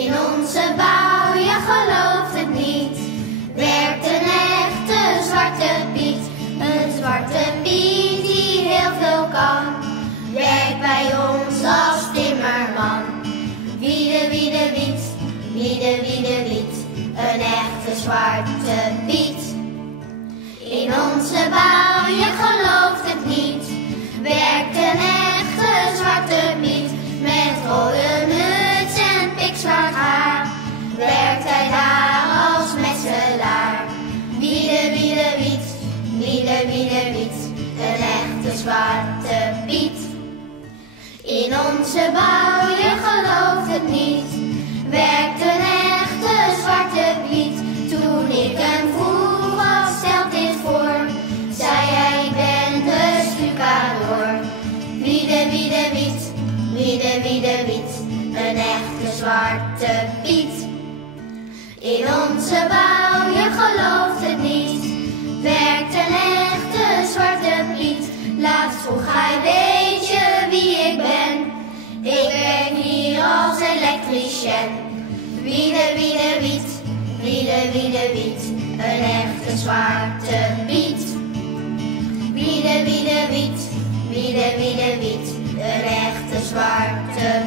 In onze bouw, je gelooft het niet, werkt een echte Zwarte Piet. Een Zwarte Piet die heel veel kan, werkt bij ons als timmerman. Wiede, wiede, wiet, wiede, wiede, wiet, een echte Zwarte Piet. In onze bouw, je gelooft het niet, werkt een echte Zwarte Piet. Met rode muts en pikzwart haar, werkt hij daar als metselaar. Wiede, wiede, wiet, wiede, wiede, wiet, een echte Zwarte Piet. In onze bouw, je gelooft het niet, werkt een echte Zwarte Piet. Toen ik hem vroeg, wat stelt dit voor, zei hij, ik ben de stucadoor. Wiede, wiede, wiet, wiede, wiede, wiet, een echte Zwarte Piet. In onze bouw, je gelooft het niet, werkt een echte Zwarte Piet. Laatst vroeg hij, weet je wie ik ben? Ik werk hier als elektricien. Wiede, wiede, wiet, wiede, wiede, wiet, een echte Zwarte Piet. Wiede, wiede, wiet, wiede, wiede, wiet, een echte Zwarte